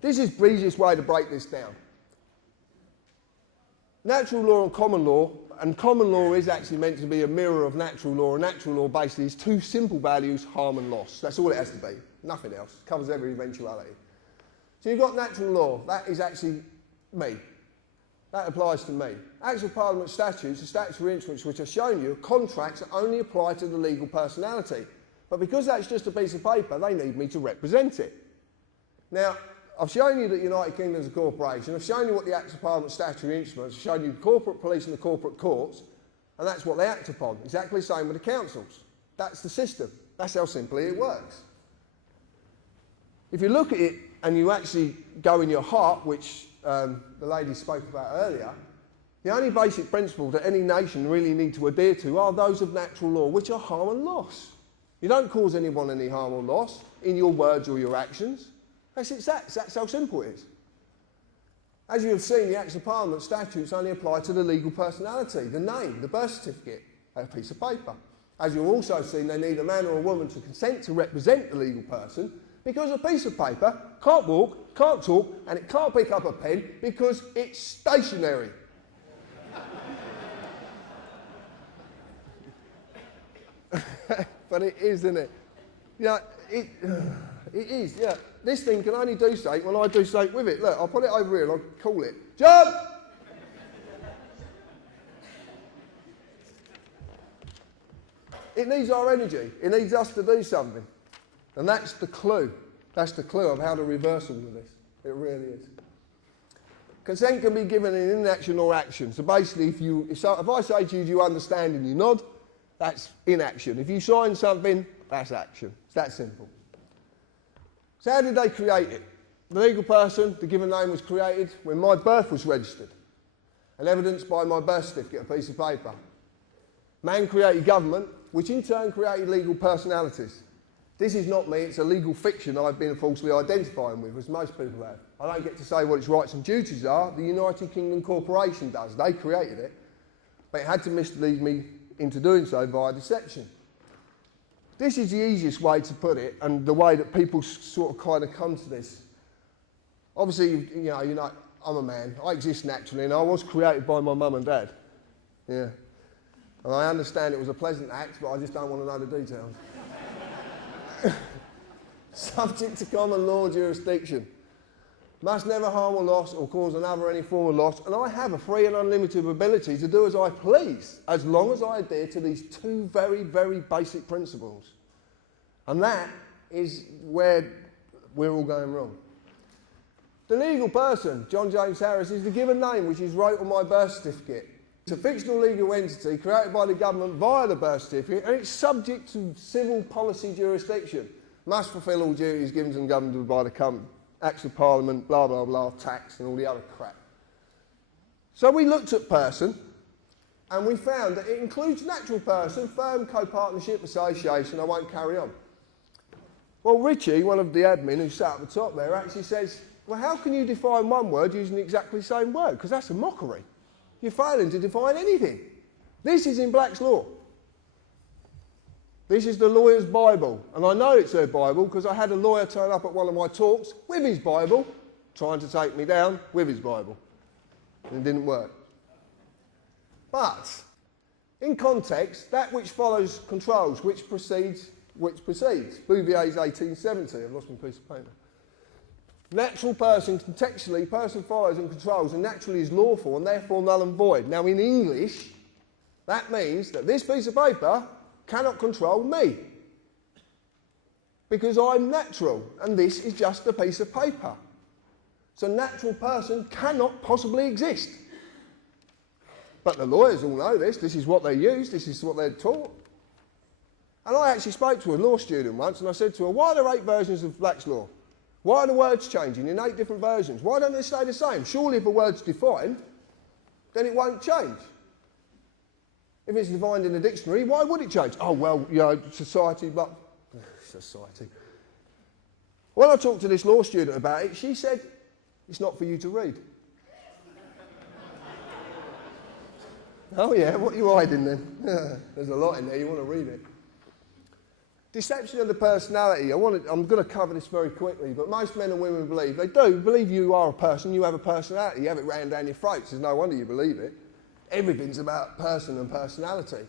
This is the easiest way to break this down. Natural law and common law is actually meant to be a mirror of natural law, and natural law basically is two simple values, harm and loss. That's all it has to be, nothing else. It covers every eventuality. So you've got natural law, that is actually me. That applies to me. Acts of Parliament statutes, the statutory instruments which I've shown you, contracts that only apply to the legal personality. But because that's just a piece of paper, they need me to represent it. Now, I've shown you that United Kingdom is a corporation. I've shown you what the Acts of Parliament statutory instruments. I've shown you the corporate police and the corporate courts, and that's what they act upon. Exactly the same with the councils. That's the system. That's how simply it works. If you look at it and you actually go in your heart, which the lady spoke about earlier, the only basic principle that any nation really need to adhere to are those of natural law, which are harm and loss. You don't cause anyone any harm or loss in your words or your actions. That's how simple it is. As you have seen, the Acts of Parliament statutes only apply to the legal personality, the name, the birth certificate, a piece of paper. As you've also seen, they need a man or a woman to consent to represent the legal person, because a piece of paper can't walk, can't talk, and it can't pick up a pen because it's stationary. But it is, isn't it? Yeah, it is, yeah. This thing can only do something when I do something with it. Look, I'll put it over here and I'll call it. Jump! It needs our energy. It needs us to do something. And that's the clue. That's the clue of how to reverse all of this. It really is. Consent can be given in inaction or action. So basically, if I say to you, do you understand, and you nod, that's inaction. If you sign something, that's action. It's that simple. So how did they create it? The legal person, the given name, was created when my birth was registered and evidenced by my birth certificate, a piece of paper. Man created government, which in turn created legal personalities. This is not me, it's a legal fiction I've been falsely identifying with, as most people have. I don't get to say what its rights and duties are. The United Kingdom Corporation does. They created it. But it had to mislead me into doing so via deception. This is the easiest way to put it, and the way that people sort of kind of come to this. Obviously, you know, I'm a man. I exist naturally, and I was created by my mum and dad. Yeah. And I understand it was a pleasant act, but I just don't want to know the details. Subject to common law jurisdiction. Must never harm or loss or cause another any form of loss, and I have a free and unlimited ability to do as I please, as long as I adhere to these two very, very basic principles. And that is where we're all going wrong. The legal person, John James Harris, is the given name which is wrote on my birth certificate. It's a fictional legal entity created by the government via the birth certificate, and it's subject to civil policy jurisdiction. Must fulfil all duties given to them governed by the company. Acts of Parliament, blah, blah, blah, tax and all the other crap. So we looked at person and we found that it includes natural person, firm, co-partnership, association. I won't carry on. Well, Richie, one of the admin who sat at the top there, actually says, well, how can you define one word using exactly the same word? Because that's a mockery. You're failing to define anything. This is in Black's Law. This is the lawyer's Bible, and I know it's her Bible because I had a lawyer turn up at one of my talks with his Bible, trying to take me down with his Bible, and it didn't work. But, in context, that which follows controls, which precedes. Bouvier's 1870, I've lost my piece of paper. Natural person, contextually, person follows and controls, and naturally is lawful, and therefore null and void. Now, in English, that means that this piece of paper cannot control me, because I'm natural and this is just a piece of paper. So natural person cannot possibly exist. But the lawyers all know this. This is what they use. This is what they're taught. And I actually spoke to a law student once and I said to her, why are there 8 versions of Black's Law? Why are the words changing in 8 different versions? Why don't they stay the same? Surely if a word's defined, then it won't change. If it's defined in the dictionary, why would it change? Oh, well, you know, society, but... Society. When I talked to this law student about it, she said, it's not for you to read. Oh, yeah, what are you hiding then? There's a lot in there, you want to read it. Deception of the personality. I'm going to cover this very quickly, but most men and women believe, they do believe you are a person, you have a personality, you have it rammed down your throats. There's no wonder you believe it. Everything's about person and personality.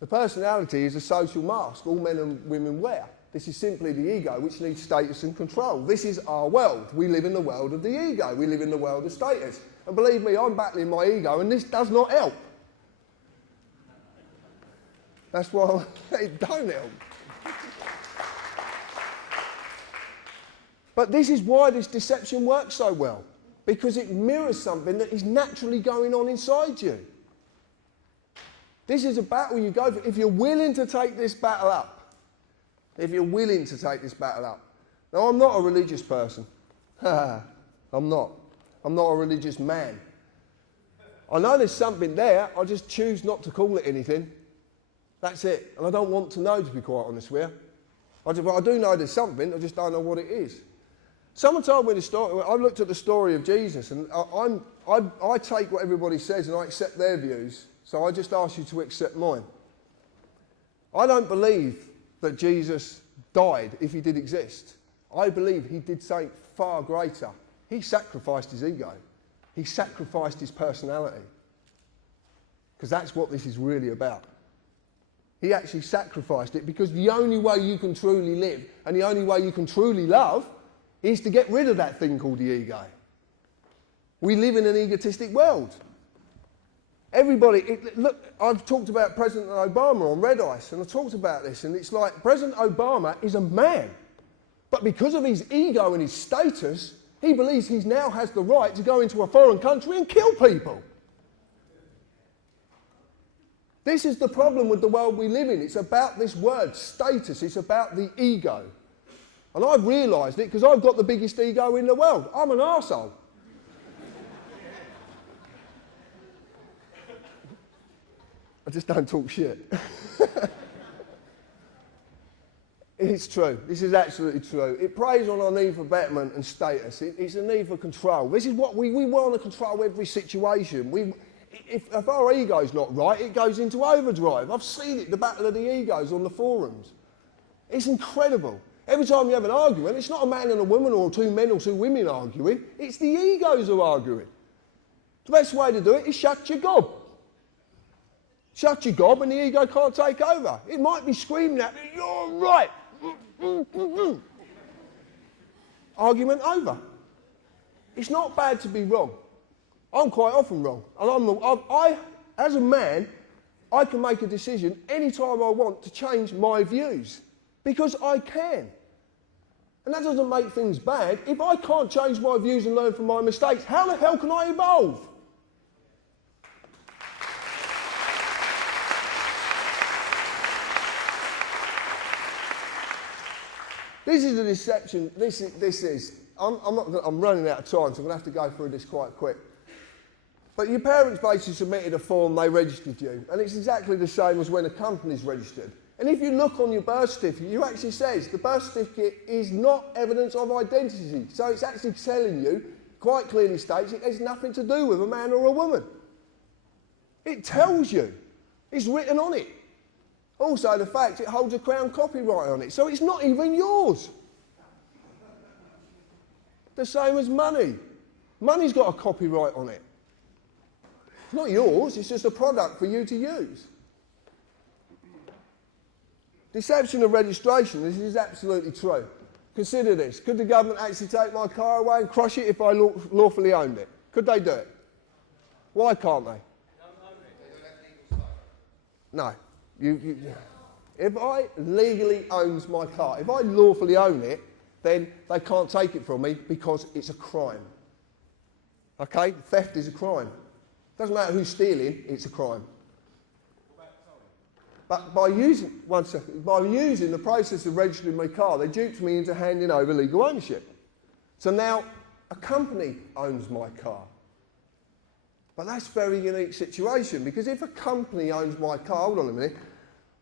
The personality is a social mask all men and women wear. This is simply the ego, which needs status and control. This is our world. We live in the world of the ego. We live in the world of status. And believe me, I'm battling my ego, and this does not help. That's why it don't help. But this is why this deception works so well, because it mirrors something that is naturally going on inside you. This is a battle you go for. If you're willing to take this battle up, if you're willing to take this battle up. Now, I'm not a religious person. I'm not. I'm not a religious man. I know there's something there, I just choose not to call it anything. That's it. And I don't want to know, to be quite honest with you. I do know there's something, I just don't know what it is. Someone told me the story. I looked at the story of Jesus, and I take what everybody says and I accept their views, so I just ask you to accept mine. I don't believe that Jesus died if he did exist. I believe he did something far greater. He sacrificed his ego. He sacrificed his personality. Because that's what this is really about. He actually sacrificed it, because the only way you can truly live and the only way you can truly love is to get rid of that thing called the ego. We live in an egotistic world. Everybody, look, I've talked about President Obama on Red Ice, and I talked about this, and it's like President Obama is a man, but because of his ego and his status, he believes he now has the right to go into a foreign country and kill people. This is the problem with the world we live in. It's about this word, status. It's about the ego. And I've realised it because I've got the biggest ego in the world. I'm an arsehole. I just don't talk shit. It's true. This is absolutely true. It preys on our need for betterment and status. It's a need for control. This is what we want to control every situation. If our ego's not right, it goes into overdrive. I've seen it, the battle of the egos on the forums. It's incredible. Every time you have an argument, it's not a man and a woman or two men or two women arguing. It's the egos who are arguing. The best way to do it is shut your gob. Shut your gob and the ego can't take over. It might be screaming at me, "You're right." Argument over. It's not bad to be wrong. I'm quite often wrong. And as a man, I can make a decision any time I want to change my views. Because I can. And that doesn't make things bad. If I can't change my views and learn from my mistakes, how the hell can I evolve? This is a deception. I'm running out of time, so I'm going to have to go through this quite quick. But your parents basically submitted a form, they registered you. And it's exactly the same as when a company's registered. And if you look on your birth certificate, it actually says the birth certificate is not evidence of identity. So it's actually telling you, quite clearly states, it has nothing to do with a man or a woman. It tells you. It's written on it. Also, the fact it holds a Crown copyright on it. So it's not even yours. The same as money. Money's got a copyright on it. It's not yours, it's just a product for you to use. Deception of registration, this is absolutely true. Consider this. Could the government actually take my car away and crush it if I lawfully owned it? Could they do it? Why can't they? No. If I legally owns my car, if I lawfully own it, then they can't take it from me because it's a crime. Okay? Theft is a crime. Doesn't matter who's stealing, it's a crime. But by using the process of registering my car, they duped me into handing over legal ownership. So now a company owns my car. But that's a very unique situation, because if a company owns my car, hold on a minute,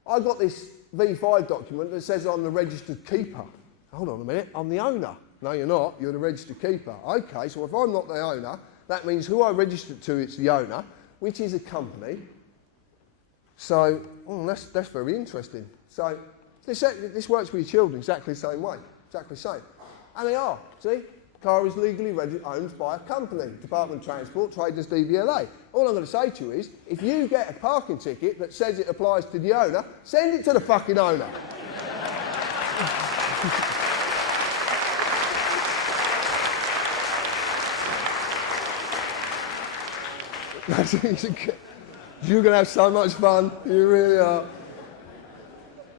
I got this V5 document that says I'm the registered keeper. Hold on a minute, I'm the owner. No, you're not, you're the registered keeper. Okay, so if I'm not the owner, that means who I registered to, it's the owner, which is a company. So, that's very interesting. So, This works with your children exactly the same way, exactly the same. And they are, see? Car is legally owned by a company, Department of Transport, traded as DVLA. All I'm going to say to you is, if you get a parking ticket that says it applies to the owner, send it to the fucking owner. You're going to have so much fun, you really are.